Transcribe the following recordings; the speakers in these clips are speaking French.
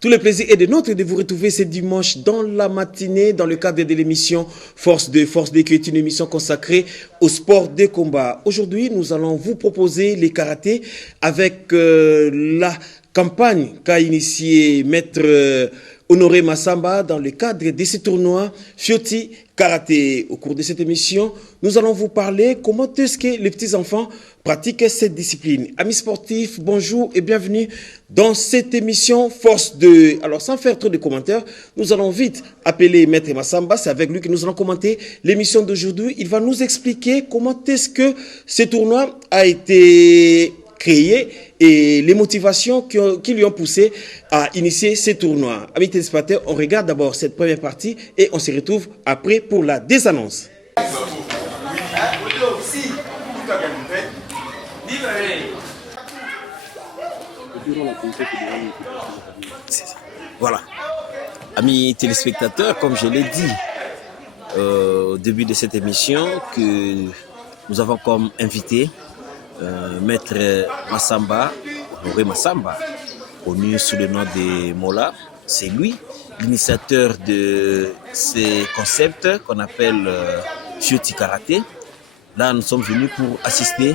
Tout le plaisir est de nôtre de vous retrouver ce dimanche dans la matinée dans le cadre de l'émission Force de qui est une émission consacrée au sport de combat. Aujourd'hui, nous allons vous proposer les karatés avec la campagne qu'a initiée Maître Honoré Massamba dans le cadre de ce tournoi Fioti Karaté. Au cours de cette émission, nous allons vous parler comment est-ce que les petits-enfants pratiquent cette discipline. Amis sportifs, bonjour et bienvenue dans cette émission Force 2. Alors, sans faire trop de commentaires, nous allons vite appeler Maître Massamba. C'est avec lui que nous allons commenter l'émission d'aujourd'hui. Il va nous expliquer comment est-ce que ce tournoi a été créé et les motivations qui lui ont poussé à initier ces tournois. Amis téléspectateurs, on regarde d'abord cette première partie et on se retrouve après pour la désannonce. Voilà. Amis téléspectateurs, comme je l'ai dit au début de cette émission, que nous avons comme invité Maître Massamba, Honoré Massamba, connu sous le nom de Mola. C'est lui, l'initiateur de ces concepts qu'on appelle Fioti Karaté. Là, nous sommes venus pour assister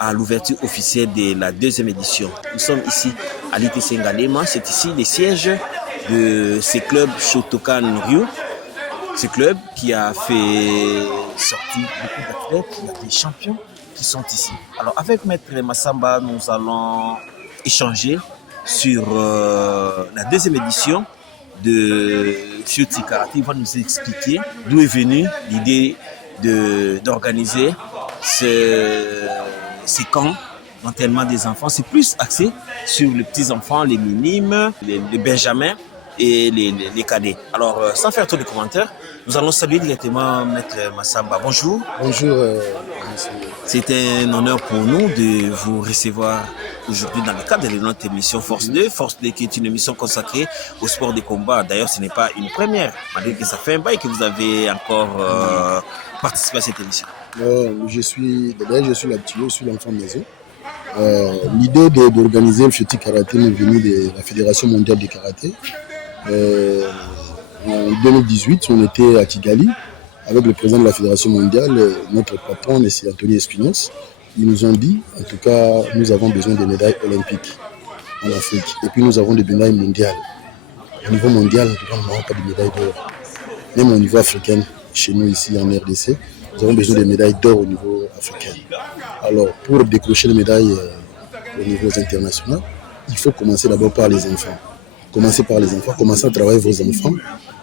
à l'ouverture officielle de la deuxième édition. Nous sommes ici à l'ITC Ngalema. C'est ici les sièges de ce club Shotokan Ryu. Ce club qui a fait sortir beaucoup d'athlètes, il y a des champions qui sont ici. Alors avec Maître Massamba, nous allons échanger sur la deuxième édition de Fioti Karaté. Il va nous expliquer d'où est venue l'idée d'organiser ces camps d'entraînement des enfants. C'est plus axé sur les petits-enfants, les minimes, les benjamins et les cadets. Alors, sans faire trop de commentaires, nous allons saluer directement Maître Massamba. Bonjour. Bonjour, monsieur. C'est un honneur pour nous de vous recevoir aujourd'hui dans le cadre de notre émission Force 2. Force 2 qui est une émission consacrée au sport de combat. D'ailleurs, ce n'est pas une première, malgré que ça fait un bail que vous avez encore participé à cette émission. Je suis l'habitué, je suis l'enfant maison. L'idée d'organiser le Fioti Karaté m'est venue de la Fédération mondiale de karaté. En 2018, on était à Kigali avec le président de la Fédération mondiale, notre patron, M. Anthony Espinos. Ils nous ont dit, en tout cas, nous avons besoin de médailles olympiques en Afrique. Et puis nous avons des médailles mondiales. Au niveau mondial, en tout cas, nous n'avons pas de médailles d'or. Même au niveau africain, chez nous ici en RDC, nous avons besoin de médailles d'or au niveau africain. Alors, pour décrocher les médailles au niveau international, il faut commencer d'abord par les enfants. Commencez par les enfants, commencez à travailler vos enfants.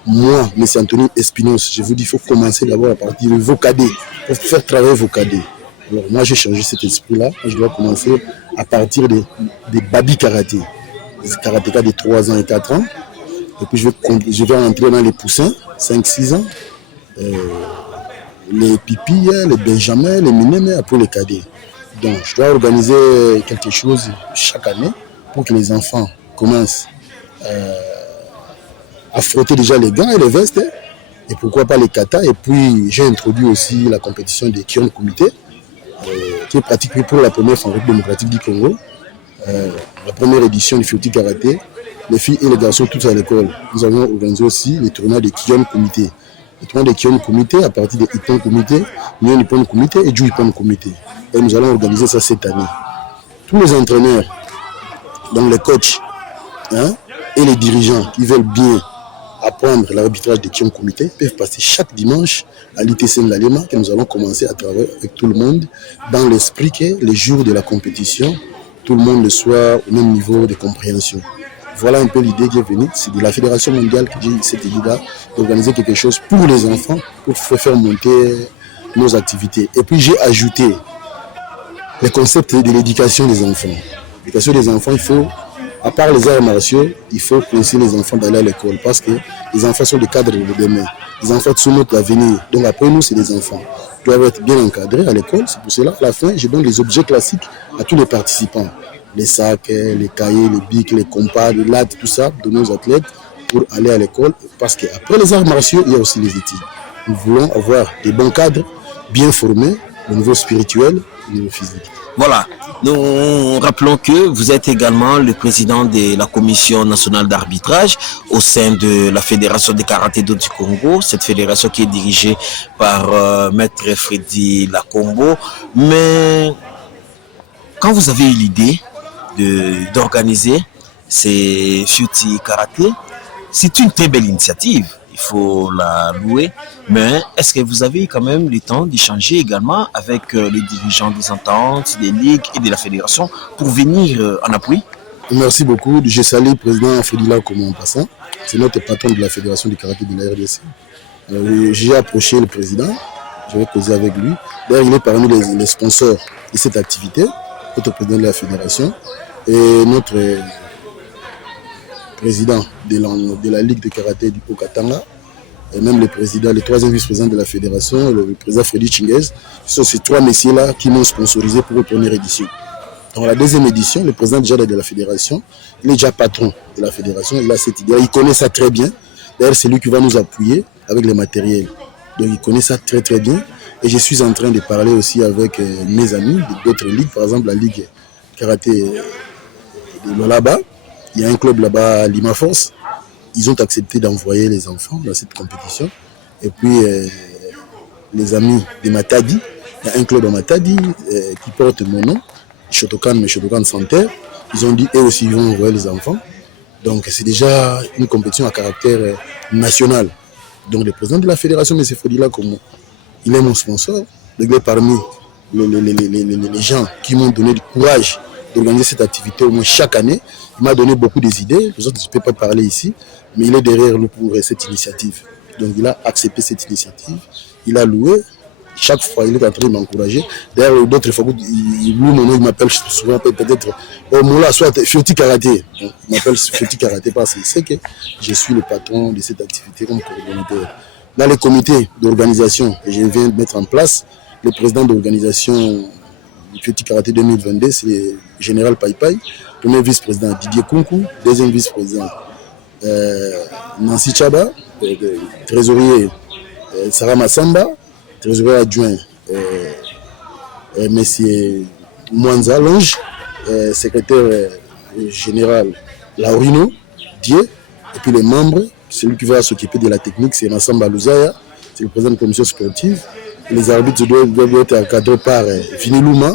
Moi, M. Anthony Espinos, je vous dis, il faut commencer d'abord à partir de vos cadets, pour faire travailler vos cadets. Alors moi, j'ai changé cet esprit-là. Je dois commencer à partir des baby karaté, des karatékas de 3 ans et 4 ans. Et puis je vais entrer dans les poussins, 5-6 ans, les pipis, les benjamins, les minimes, après les cadets. Donc je dois organiser quelque chose chaque année pour que les enfants commencent à frotter déjà les gants et les vestes, et pourquoi pas les katas. Et puis j'ai introduit aussi la compétition des Kion Comité, qui est pratiquée pour la première fois en République démocratique du Congo. La première édition du Fioti Karaté, les filles et les garçons tous à l'école. Nous avons organisé aussi les tournois des Kion Comité. Les tournois des Kion Comité à partir des Ippon Comité, Nyon Ippon Comité et Ju Ippon Comité. Et nous allons organiser ça cette année. Tous les entraîneurs, donc les coachs, et les dirigeants qui veulent bien apprendre l'arbitrage des Kion Comité peuvent passer chaque dimanche à l'ITC Ngalema, que nous allons commencer à travailler avec tout le monde dans l'esprit que les jours de la compétition, tout le monde soit au même niveau de compréhension. Voilà un peu l'idée qui est venue. C'est de la Fédération mondiale que j'ai eu cette idée-là d'organiser quelque chose pour les enfants, pour faire monter nos activités. Et puis j'ai ajouté les concepts de l'éducation des enfants. L'éducation des enfants, il faut, à part les arts martiaux, il faut pousser les enfants d'aller à l'école parce que les enfants sont des cadres de demain. Les enfants sont notre avenir. Donc après nous, c'est des enfants. Ils doivent être bien encadrés à l'école. C'est pour cela, à la fin, je donne les objets classiques à tous les participants. Les sacs, les cahiers, les bics, les compas, les lattes, tout ça, de nos athlètes pour aller à l'école. Parce qu'après les arts martiaux, il y a aussi les études. Nous voulons avoir des bons cadres, bien formés, au niveau spirituel, au niveau physique. Voilà, nous rappelons que vous êtes également le président de la Commission nationale d'arbitrage au sein de la Fédération de karaté-do du Congo, cette fédération qui est dirigée par Maître Freddy Lacombo. Mais quand vous avez eu l'idée d'organiser ces Futi Karaté, c'est une très belle initiative, il faut la louer, mais est-ce que vous avez quand même le temps d'échanger également avec les dirigeants des ententes, des ligues et de la fédération pour venir en appui? Merci beaucoup. Je salue le président Freddy Lacombo en passant. C'est notre patron de la fédération du karaté de la RDC. J'ai approché le président, je vais causer avec lui. D'ailleurs, il est parmi les sponsors de cette activité, notre président de la fédération et notre président de la Ligue de karaté du Haut-Katanga, et même le troisième vice-président de la fédération, le président Freddy Chinguez. Ce sont ces trois messieurs-là qui m'ont sponsorisé pour la première édition. Dans la deuxième édition, le président déjà de la fédération, il est déjà patron de la fédération, il a cette idée, il connaît ça très bien. D'ailleurs, c'est lui qui va nous appuyer avec les matériels. Donc, il connaît ça très très bien. Et je suis en train de parler aussi avec mes amis d'autres ligues, par exemple la Ligue karaté de Lolaba. Il y a un club là-bas à Lima Force. Ils ont accepté d'envoyer les enfants dans cette compétition. Et puis, les amis de Matadi, il y a un club à Matadi qui porte mon nom, Shotokan, mais Shotokan Santerre. Ils ont dit, eux aussi, ils vont envoyer les enfants. Donc, c'est déjà une compétition à caractère national. Donc, le président de la fédération, M. Freddy Lacombo, il est mon sponsor. Donc, il est parmi les gens qui m'ont donné du courage d'organiser cette activité au moins chaque année. Il m'a donné beaucoup d'idées. Les autres, je ne peux pas parler ici, mais il est derrière nous pour cette initiative. Donc, il a accepté cette initiative. Il a loué. Chaque fois, il est en train de m'encourager. D'ailleurs, d'autres fois, lui, mon nom, il m'appelle souvent peut-être Moula, soit Futi Karaté. Il m'appelle Futi Karaté parce qu'il sait que je suis le patron de cette activité comme coordonnateur. Dans les comités d'organisation que je viens de mettre en place, le président d'organisation du Futi Karaté 2022, c'est le général Paipai. Premier vice-président Didier Kunku, deuxième vice-président Nancy Chaba, trésorier Sarah Massamba, trésorier adjoint M. Mwanza Longe, secrétaire général Laurino Dieu, et puis les membres, celui qui va s'occuper de la technique, c'est Massamba Luzaya, c'est le président de la commission sportive. Et les arbitres doivent être encadrés par Vini Luma.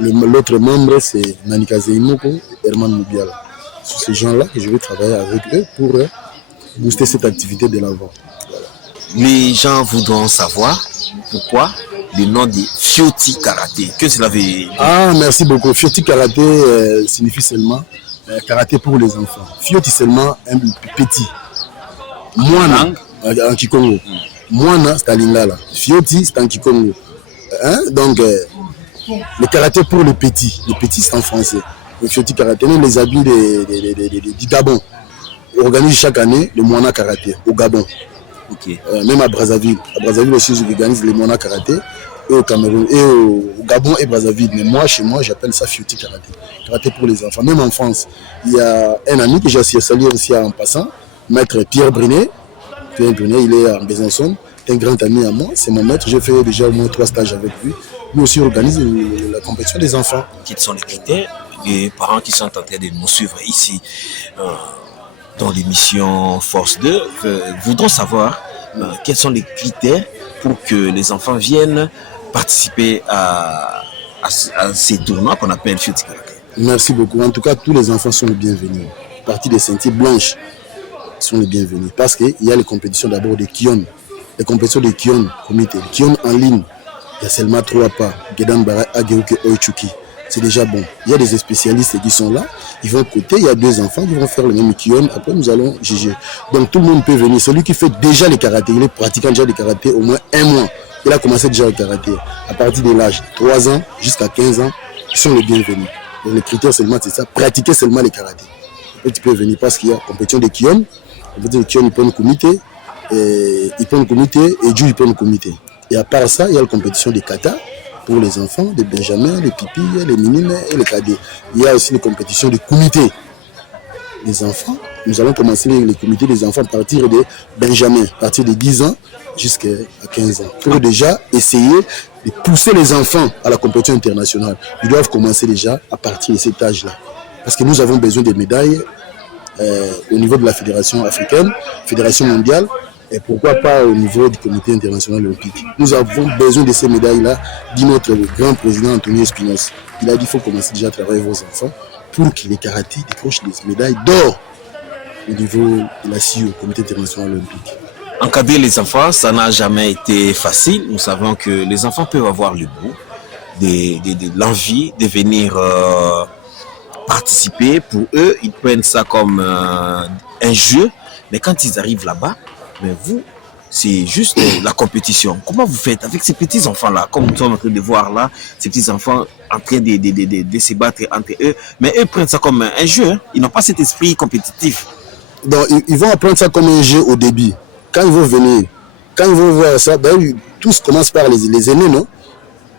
L'autre membre, c'est Nanika Zeimoko et Herman Mubiala. Ce sont ces gens-là que je vais travailler avec eux pour booster cette activité de l'avant. Voilà. Les gens voudront savoir pourquoi le nom de Futi Karaté. Que cela veut dire? Ah, merci beaucoup. Futi Karaté signifie seulement karaté pour les enfants. Futi seulement un petit. Moana en Kikongo. Moana c'est à Lingala. Futi c'est en Kikongo. Donc, le karaté pour les petits. Les petits c'est en français. Le Futi Karaté, même les habits du Gabon. On organise chaque année le Moana Karaté au Gabon. Okay. Même à Brazzaville. À Brazzaville aussi, je organise le Moana Karaté. Et au Cameroun, et au Gabon et Brazzaville. Mais moi, chez moi, j'appelle ça Futi Karaté. Karaté pour les enfants. Même en France, il y a un ami que j'ai salué aussi en passant, maître Pierre Brinet. Pierre Brinet, il est en Besançon. C'est un grand ami à moi. C'est mon maître. J'ai fait déjà au moins 3 stages avec lui. Lui aussi organise la compétition des enfants. Quels sont les critères? Les parents qui sont en train de nous suivre ici dans l'émission Force 2 voudront savoir quels sont les critères pour que les enfants viennent participer à ces tournois qu'on appelle Futi Karaté. Merci beaucoup. En tout cas, tous les enfants sont les bienvenus. À partir des ceintures blanches sont les bienvenus. Parce qu'il y a les compétitions d'abord des Kion. Les compétitions des Kion comité. Les Kion en ligne, il y a seulement 3 pas. Gedan Bara, Ageuke, Oichuki. C'est déjà bon. Il y a des spécialistes qui sont là. Ils vont côté. Il y a 2 enfants qui vont faire le même Kion. Après, nous allons juger. Donc, tout le monde peut venir. Celui qui fait déjà le karaté, il est pratiquant déjà le karaté au moins 1 mois. Il a commencé déjà le karaté. À partir de l'âge de 3 ans jusqu'à 15 ans, ils sont les bienvenus. Donc, les critères seulement, c'est ça. Pratiquer seulement le karaté. Et tu peux venir parce qu'il y a compétition de Kion. Compétition de Kion, il peut un comité. Il peut un comité et Dieu, il peut un comité. Et à part ça, il y a la compétition de kata pour les enfants, les benjamins, les pipis, les minimes et les cadets. Il y a aussi les compétitions de comités des enfants. Nous allons commencer les comités des enfants à partir de benjamins, à partir de 10 ans jusqu'à 15 ans. Pour déjà essayer de pousser les enfants à la compétition internationale, ils doivent commencer déjà à partir de cet âge-là. Parce que nous avons besoin des médailles au niveau de la fédération africaine, fédération mondiale, et pourquoi pas au niveau du comité international olympique. Nous avons besoin de ces médailles-là, dit notre grand président Antonio Espinosa. Il a dit qu'il faut commencer déjà à travailler vos enfants pour que les karatés décrochent des médailles d'or au niveau de la CIO, au comité international olympique. Encadrer les enfants, ça n'a jamais été facile. Nous savons que les enfants peuvent avoir le goût, de l'envie de venir participer. Pour eux, ils prennent ça comme un jeu. Mais quand ils arrivent là-bas, mais vous, c'est juste la compétition. Comment vous faites avec ces petits enfants-là, comme nous sommes en train de voir là, ces petits enfants en train de se battre entre eux, mais eux prennent ça comme un jeu. Hein. Ils n'ont pas cet esprit compétitif. Donc, ils vont apprendre ça comme un jeu au début. Quand ils vont venir, quand ils vont voir ça, ben, tous commencent par les aînés, non?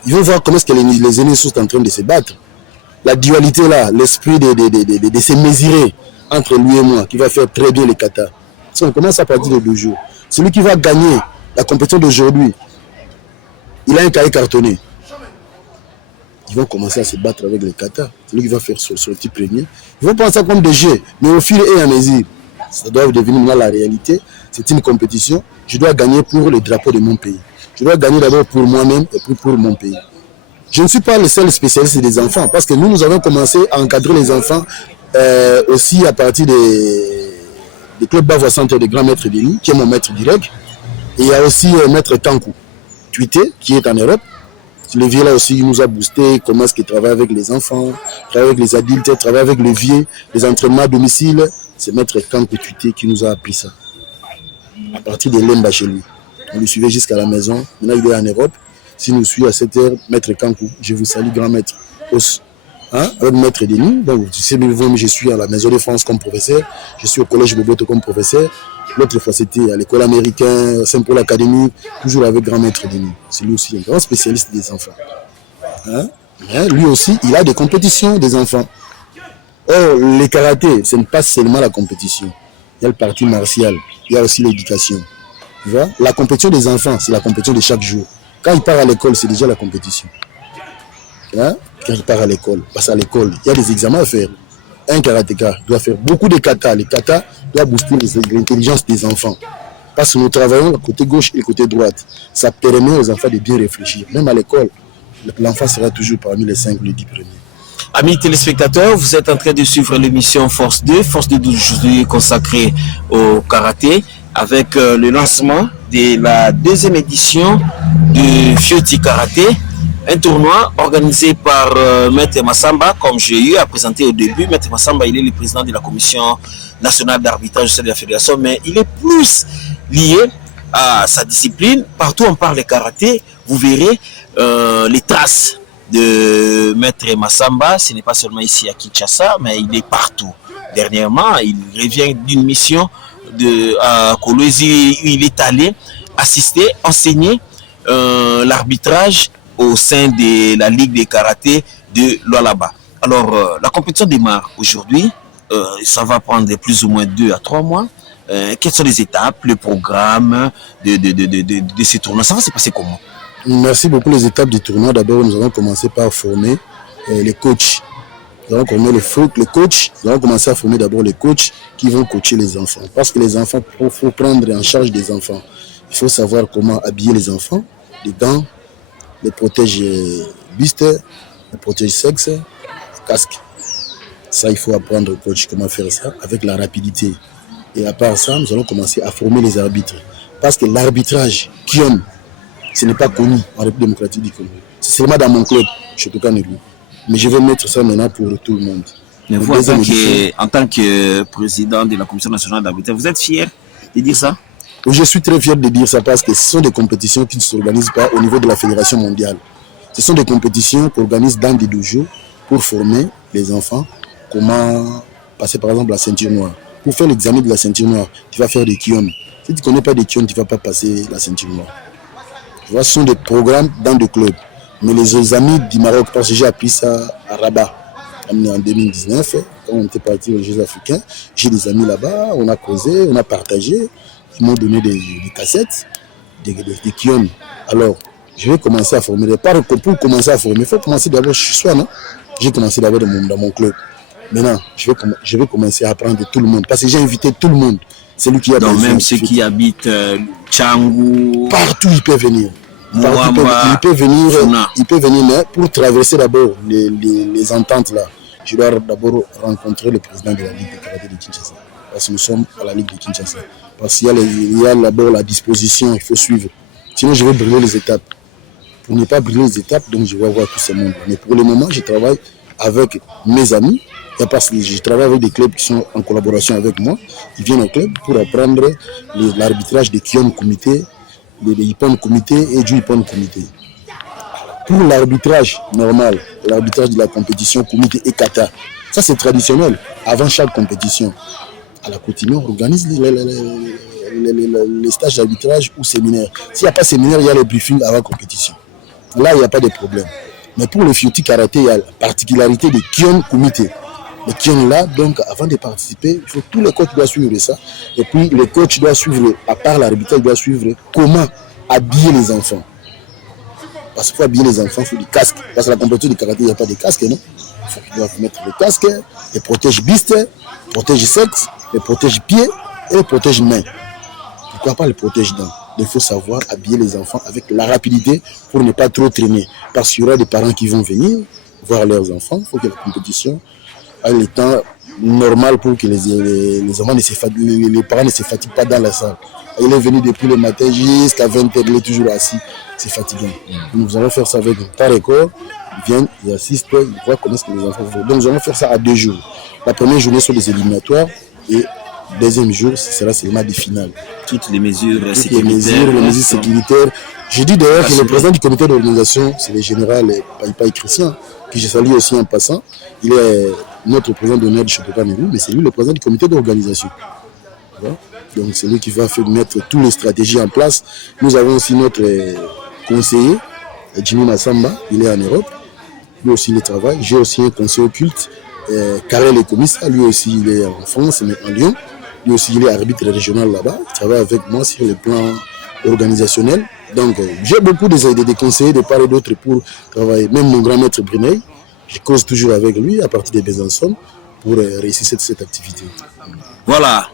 Ils vont voir comment est-ce que les aînés sont en train de se battre. La dualité là, l'esprit de se mesurer entre lui et moi, qui va faire très bien les katas. Si on commence à partir de 2 jours, celui qui va gagner la compétition d'aujourd'hui, il a un cahier cartonné. Ils vont commencer à se battre avec les katas. Celui qui va faire sortir premier. Ils vont prendre ça comme des jeux, mais au fil et à mesure, ça doit devenir maintenant la réalité. C'est une compétition. Je dois gagner pour le drapeau de mon pays. Je dois gagner d'abord pour moi-même et puis pour mon pays. Je ne suis pas le seul spécialiste des enfants parce que nous avons commencé à encadrer les enfants aussi à partir des clubs Bavois Centre de Grand Maître Denis, qui est mon maître direct. Et il y a aussi Maître Kankou, Tuité, qui est en Europe. Le vieux là aussi, il nous a boosté comment est-ce qu'il travaille avec les enfants, travaille avec les adultes, travaille avec le vieux, les entraînements à domicile. C'est Maître Kankou Tuité qui nous a appris ça. À partir de Lemba chez lui. On le suivait jusqu'à la maison. Maintenant, il est en Europe. S'il nous suit à 7h, Maître Kankou, je vous salue, grand maître. Hein? Avec Maître Denis. Donc, tu sais, je suis à la Maison de France comme professeur. Je suis au Collège Boboto comme professeur. L'autre fois, c'était à l'école américaine, Saint-Paul Académie, toujours avec grand Maître Denis. C'est lui aussi un grand spécialiste des enfants. Hein? Mais lui aussi, il a des compétitions des enfants. Or, les karatés, ce n'est pas seulement la compétition. Il y a le parti martial, il y a aussi l'éducation. Tu vois? La compétition des enfants, c'est la compétition de chaque jour. Quand il part à l'école, c'est déjà la compétition. Hein? Quand il part à l'école, passe à l'école, il y a des examens à faire. Un karatéka doit faire beaucoup de kata. Les kata doivent booster l'intelligence des enfants. Parce que nous travaillons le côté gauche et le côté droite. Ça permet aux enfants de bien réfléchir. Même à l'école, l'enfant sera toujours parmi les 5 ou les 10 premiers. Amis téléspectateurs, vous êtes en train de suivre l'émission Force 2. Force 2 d'aujourd'hui consacrée au karaté avec le lancement de la 2e édition du Fioti Karaté. Un tournoi organisé par Maître Massamba, comme j'ai eu à présenter au début. Maître Massamba, il est le président de la commission nationale d'arbitrage de la fédération, mais il est plus lié à sa discipline. Partout on parle de karaté, vous verrez les traces de Maître Massamba. Ce n'est pas seulement ici à Kinshasa, mais il est partout. Dernièrement, il revient d'une mission à Kolwezi où il est allé assister, enseigner l'arbitrage au sein de la Ligue de karaté de Lualaba. Alors, la compétition démarre aujourd'hui. Ça va prendre plus ou moins 2 à 3 mois. Quelles sont les étapes, le programme de ces tournois? Ça va se passer comment? Merci beaucoup. Les étapes du tournoi. D'abord, nous allons commencer par former les coachs. Nous allons former les coachs. Nous allons commencer à former d'abord les coachs qui vont coacher les enfants. Parce que les enfants, il faut prendre en charge des enfants. Il faut savoir comment habiller les enfants, les gants, les protège-buste, les protège-sexe, les casques. Ça, il faut apprendre au coach comment faire ça avec la rapidité. Et à part ça, nous allons commencer à former les arbitres. Parce que l'arbitrage, Kion, ce n'est pas connu en République démocratique du Congo. C'est seulement dans mon club, Chotokaneru. Mais je vais mettre ça maintenant pour tout le monde. Mais vous, en tant que président de la Commission nationale d'arbitrage, vous êtes fier de dire ça? Je suis très fier de dire ça parce que ce sont des compétitions qui ne s'organisent pas au niveau de la Fédération mondiale. Ce sont des compétitions qu'on organise dans des dojos pour former les enfants comment passer par exemple la ceinture noire. Pour faire l'examen de la ceinture noire, tu vas faire des kions. Si tu ne connais pas des kions, tu ne vas pas passer la ceinture noire. Tu vois, ce sont des programmes dans des clubs. Mais les amis du Maroc, parce que j'ai appris ça à Rabat en 2019, quand on était parti aux Jeux africains, j'ai des amis là-bas, on a causé, on a partagé. Ils m'ont donné des cassettes, des kions. Alors, je vais commencer à former. Pour commencer à former, il faut commencer d'abord chez soi, non? J'ai commencé d'abord dans mon club. Maintenant, je vais commencer à apprendre tout le monde. Parce que j'ai invité tout le monde. C'est lui qui a donc même ceux qui habitent Tchangou, partout ils peuvent venir. Mouamba, il peut venir, mais pour traverser d'abord les ententes là, je dois d'abord rencontrer le président de la Ligue de karaté de Kinshasa. Parce que nous sommes à la Ligue de Kinshasa. Parce qu'il y a d'abord la disposition, il faut suivre. Sinon, je vais brûler les étapes. Pour ne pas brûler les étapes, donc je vais voir tout ce monde. Mais pour le moment, je travaille avec mes amis. Et parce que je travaille avec des clubs qui sont en collaboration avec moi. Ils viennent au club pour apprendre l'arbitrage des Kion Comité, des Ippon Comité et du Ippon Comité. Pour l'arbitrage normal, l'arbitrage de la compétition Comité et Kata, ça c'est traditionnel. Avant chaque compétition, à la Cotignon, on organise les stages d'arbitrage ou séminaires. S'il n'y a pas de séminaire, il y a les briefings avant la compétition. Là, il n'y a pas de problème. Mais pour le Fioti Karaté, il y a la particularité des Kion Comité. Les Kion là, donc avant de participer, tous les coachs doivent suivre ça. Et puis les coachs doivent suivre, à part l'arbitrage, doivent suivre comment habiller les enfants. Parce qu'il faut habiller les enfants, il faut des casques. Parce que la compétition de karaté, il n'y a pas de casques, non? Il faut qu'ils doivent mettre le casque, les protège-bistes, les protège-sexe, les protège-pieds et les protège-mains. Pourquoi pas les protège-dents? Il faut savoir habiller les enfants avec la rapidité pour ne pas trop traîner. Parce qu'il y aura des parents qui vont venir voir leurs enfants. Il faut que la compétition ait le temps normal pour que les enfants les parents ne se fatiguent pas dans la salle. Il est venu depuis le matin jusqu'à 20h, il est toujours assis, c'est fatigant. Nous allons faire ça avec un par record. Ils viennent, ils assistent, ils voient comment est-ce que les enfants font. Donc nous allons faire ça à 2 jours. La première journée sont les éliminatoires et le deuxième jour, ce sera seulement des finales. Toutes les mesures sécuritaires. Je dis d'ailleurs que le président du comité d'organisation, c'est le général Païpaï Christian, que je salue aussi en passant. Il est notre président d'honneur du Championnat Cameroun, mais c'est lui le président du comité d'organisation. Donc c'est lui qui va mettre toutes les stratégies en place. Nous avons aussi notre conseiller, Jimmy Massamba, il est en Europe. Lui aussi il travaille. J'ai aussi un conseiller occulte, Karel Ekomissa, lui aussi il est en France, mais en Lyon. Lui aussi il est arbitre régional là-bas. Il travaille avec moi sur le plan organisationnel. Donc j'ai beaucoup de conseillers de part et d'autre pour travailler. Même mon grand maître Brunei, je cause toujours avec lui à partir de Besançon pour réussir cette activité. Voilà.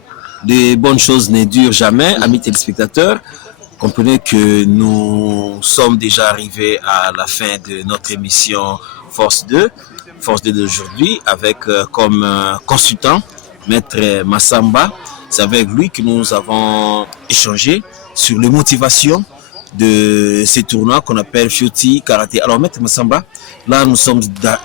De bonnes choses ne durent jamais, amis téléspectateurs. Comprenez que nous sommes déjà arrivés à la fin de notre émission Force 2 d'aujourd'hui, avec comme consultant Maître Massamba. C'est avec lui que nous avons échangé sur les motivations de ces tournois qu'on appelle Fioti Karaté. Alors Maître Massamba, là nous sommes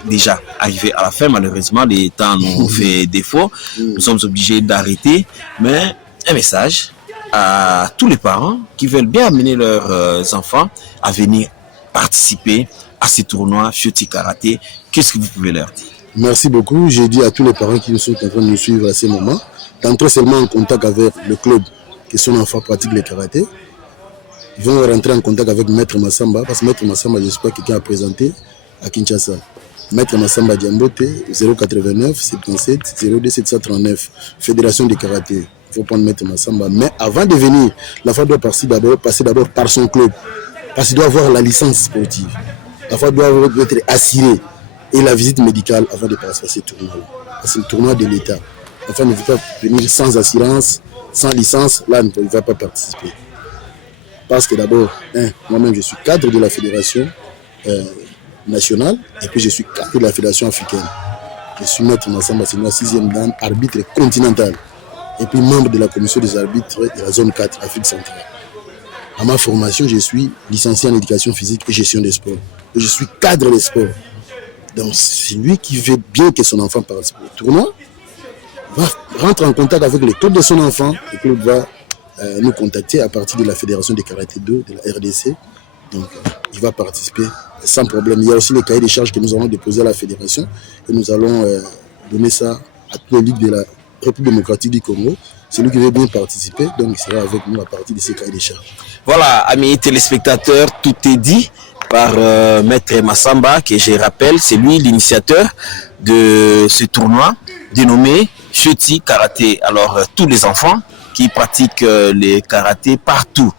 déjà arrivés à la fin, malheureusement les temps nous fait défaut, nous sommes obligés d'arrêter, mais un message à tous les parents qui veulent bien amener leurs enfants à venir participer à ces tournois Fioti Karaté. Qu'est-ce que vous pouvez leur dire? Merci beaucoup. J'ai dit à tous les parents qui sont en train de nous suivre à ce moment d'entrer seulement en contact avec le club que son enfant pratique le karaté. Ils vont rentrer en contact avec Maître Massamba, parce que Maître Massamba, je ne sais pas quelqu'un a présenté à Kinshasa. Maître Massamba Diambote, 089 77 02 739, Fédération de karaté. Il faut prendre Maître Massamba. Mais avant de venir, l'enfant doit passer d'abord par son club, parce qu'il doit avoir la licence sportive. L'enfant doit être assuré et la visite médicale avant de passer à ce tournoi-là. C'est le tournoi de l'État. L'enfant ne veut pas venir sans assurance, sans licence, là, il ne va pas participer. Parce que d'abord, moi-même je suis cadre de la fédération nationale et puis je suis cadre de la fédération africaine. Je suis Maître Massamba, c'est moi 6e dan, arbitre continental et puis membre de la commission des arbitres de la zone 4 Afrique centrale. À ma formation, je suis licencié en éducation physique et gestion des sports. Et je suis cadre des sports. Donc c'est lui qui veut bien que son enfant participe au tournoi, va rentrer en contact avec le club de son enfant, le club va nous contacter à partir de la Fédération de Karaté 2 de la RDC. Donc, il va participer sans problème. Il y a aussi les cahiers des charges que nous allons déposer à la Fédération et nous allons donner ça à tous les ligues de la République démocratique du Congo. Celui qui veut bien participer, donc il sera avec nous à partir de ces cahiers des charges. Voilà, amis téléspectateurs, tout est dit par Maître Massamba, que je rappelle, c'est lui l'initiateur de ce tournoi dénommé Fioti Karaté. Alors, tous les enfants qui pratiquent les karaté partout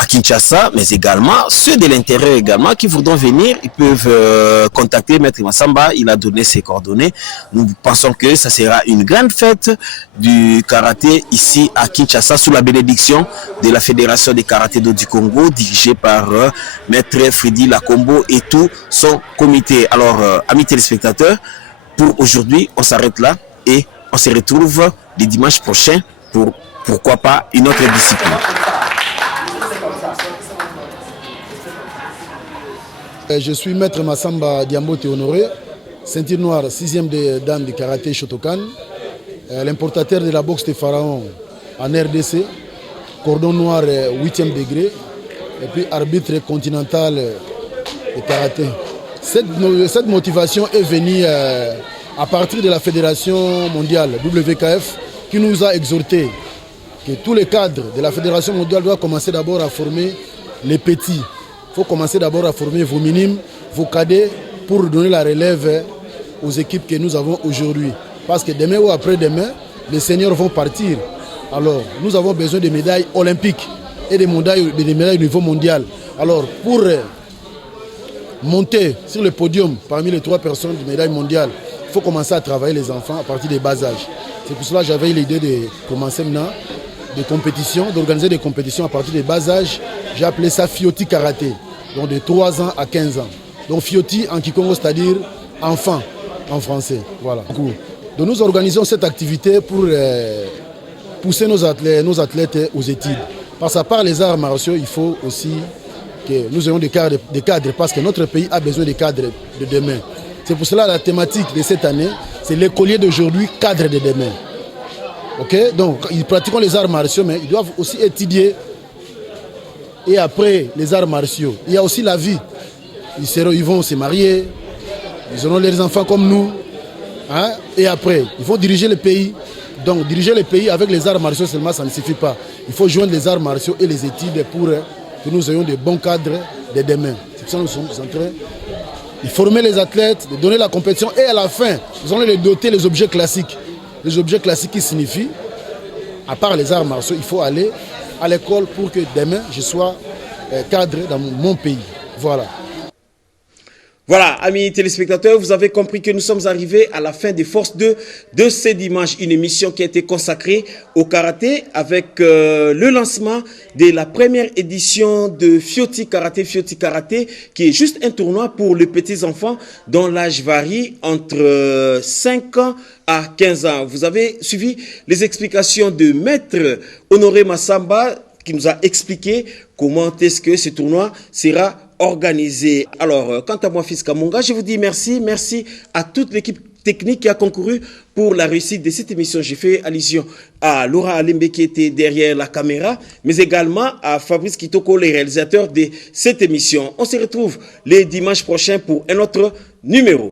à Kinshasa, mais également ceux de l'intérieur également qui voudront venir, ils peuvent contacter Maître Massamba. Il a donné ses coordonnées. Nous pensons que ça sera une grande fête du karaté ici à Kinshasa sous la bénédiction de la Fédération des karatédo du Congo, dirigée par Maître Freddy Lacombo et tout son comité. Alors, amis téléspectateurs, pour aujourd'hui, on s'arrête là et on se retrouve le dimanche prochain pour, pourquoi pas, une autre discipline. Je suis Maître Massamba Diambo Honoré, ceinture noire 6e dan de karaté Shotokan, l'importateur de la boxe de Pharaon en RDC, cordon noir 8e degré, et puis arbitre continental de karaté. Cette motivation est venue à partir de la Fédération mondiale WKF qui nous a exhorté que tous les cadres de la Fédération mondiale doivent commencer d'abord à former les petits. Il faut commencer d'abord à former vos minimes, vos cadets, pour donner la relève aux équipes que nous avons aujourd'hui. Parce que demain ou après-demain, les seniors vont partir. Alors, nous avons besoin de médailles olympiques et des médailles au niveau mondial. Alors, pour monter sur le podium parmi les 3 personnes de médaille mondiale, il faut commencer à travailler les enfants à partir des bas âges. C'est pour cela que j'avais l'idée de commencer maintenant des compétitions, d'organiser des compétitions à partir des bas âges. J'ai appelé ça Fioti Karaté, donc de 3 ans à 15 ans. Donc Fioti en Kikongo, c'est-à-dire enfant en français. Voilà. Donc nous organisons cette activité pour pousser nos athlètes aux études. Parce qu'à part les arts martiaux, il faut aussi que nous ayons des cadres parce que notre pays a besoin des cadres de demain. C'est pour cela que la thématique de cette année, c'est l'écolier d'aujourd'hui, cadre de demain. Okay? Donc, ils pratiquent les arts martiaux, mais ils doivent aussi étudier. Et après les arts martiaux, il y a aussi la vie. Ils vont se marier, ils auront leurs enfants comme nous. Hein? Et après, ils vont diriger le pays. Donc, diriger le pays avec les arts martiaux seulement, ça ne suffit pas. Il faut joindre les arts martiaux et les études pour que nous ayons de bons cadres de demain. C'est pour ça que nous sommes en train de former les athlètes, de donner la compétition. Et à la fin, nous allons les doter les objets classiques. Les objets classiques qui signifient, à part les arts martiaux, il faut aller à l'école pour que demain, je sois cadre dans mon pays. Voilà. Voilà, amis téléspectateurs, vous avez compris que nous sommes arrivés à la fin des Forces 2 de ce dimanche. Une émission qui a été consacrée au karaté avec le lancement de la première édition de Fioti Karaté, qui est juste un tournoi pour les petits enfants dont l'âge varie entre 5 ans à 15 ans. Vous avez suivi les explications de Maître Honoré Massamba qui nous a expliqué comment est-ce que ce tournoi sera organisé. Alors, quant à moi, fils Kamunga, je vous dis merci. Merci à toute l'équipe technique qui a concouru pour la réussite de cette émission. J'ai fait allusion à Laura Alembe qui était derrière la caméra, mais également à Fabrice Kitoko, les réalisateurs de cette émission. On se retrouve les dimanches prochains pour un autre numéro.